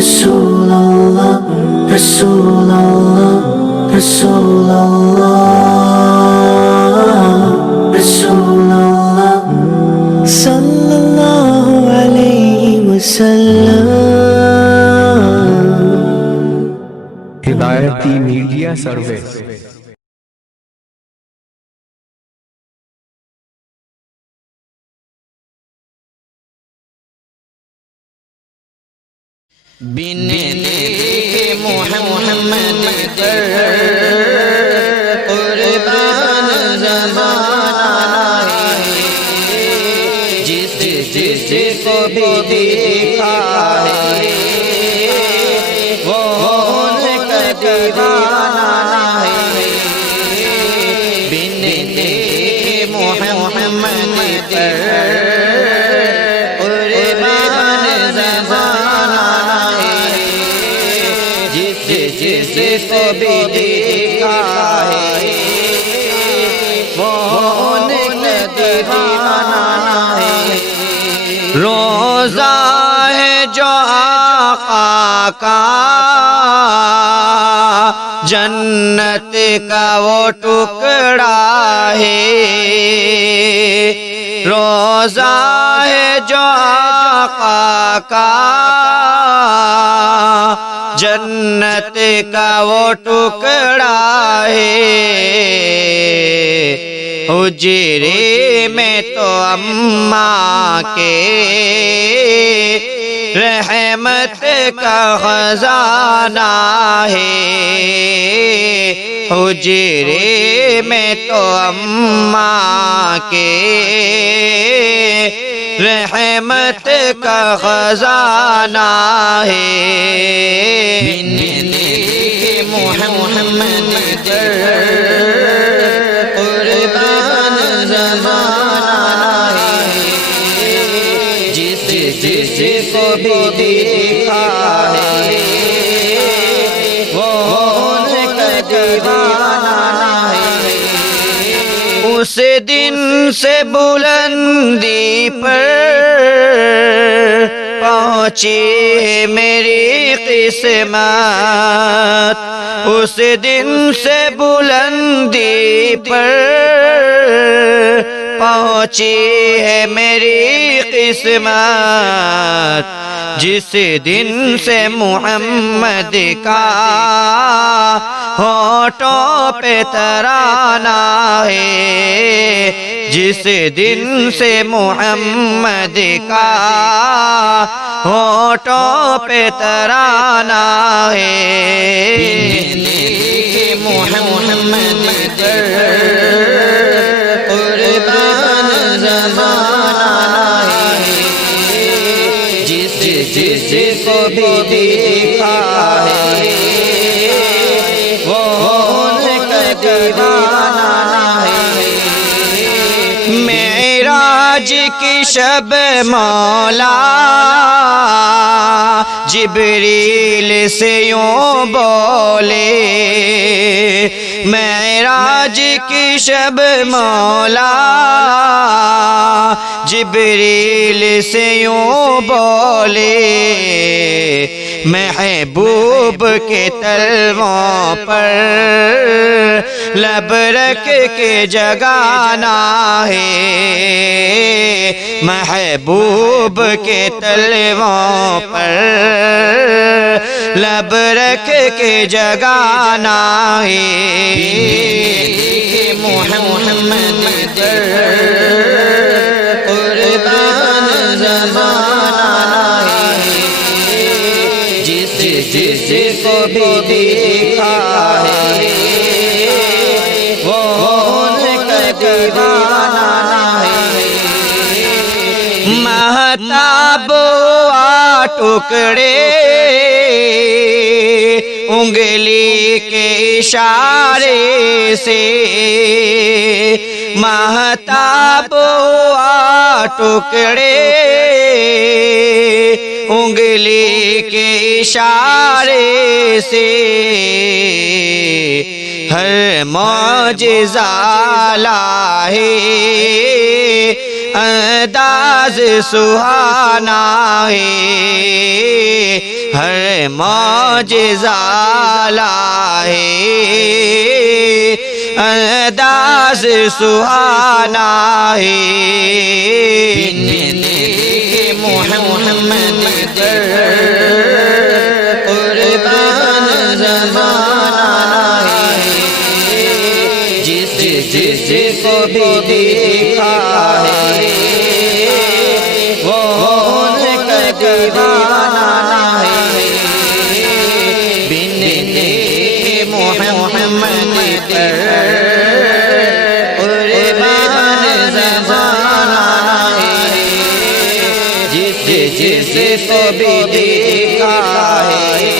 رسول اللہ رسول اللہ رسول اللہ رسول اللہ صلی اللہ علیہ وسلم۔ ہدایتی میڈیا سروس۔ بن محمد پر قربان زمانہ ہے، جس کو بھی دیکھا ہے وہ ان کا دیوانہ ہے۔ بن محمد پر جس کو بھی دیکھا ہے وہ ان کا دیوانہ ہے۔ روزہ ہے جو آقا کا جنت کا وہ ٹکڑا ہے، روزہ ہے جو آقا کا جنت کا وہ ٹکڑا ہے۔ حجرے میں تو اماں کے رحمت کا خزانہ ہے، حجرے میں تو اماں کے رحمت کا خزانہ ہے۔ بن محمد پر قربان زمانہ ہے، جس کو بھی دیکھا ہے وہ ان کا دیوانہ ہے۔ اس دن سے بلندی پر پہنچی ہے میری قسمت، اس دن سے بلندی پر پہنچی ہے میری قسمت، جس دن سے محمد کا ہونٹوں پہ ترانہ ہے، جس دن سے محمد کا ہونٹوں پہ ترانہ ہے۔ محمد پر قربان زمانہ ہے، جس کو بھی دیکھا ہے وہ ان کا دیوانہ ہے۔ معراج کی شب مولا جبریل سے یوں بولے، معراج کی شب مولا جبریل سے یوں بولے، محبوب کے تلووں پر لب رکھ کے جگانا ہے، محبوب کے تلووں پر لب رکھ کے جگانا ہے۔ محمد پر قربان زمانہ ہے، جس کو بھی دیکھا ہے وہ ان کا دیوانہ ہے۔ مہتاب ہوا ٹکڑے انگلی کے اشارے سے، مہتاب ہوا ٹکڑے انگلی کے اشارے سے، ہر معجزہ لاہے ادا انداز سہانا ہے، ہر معجزہ لاہے، انداز سہانا ہے، محمد در قربان زمانہ ہے، جس کو بھی دیکھا ہے وہ ان کا دیوانہ ہے، بن دیکھے محمد در قربان زمانہ ہے، جس کو بھی دیکھا ہے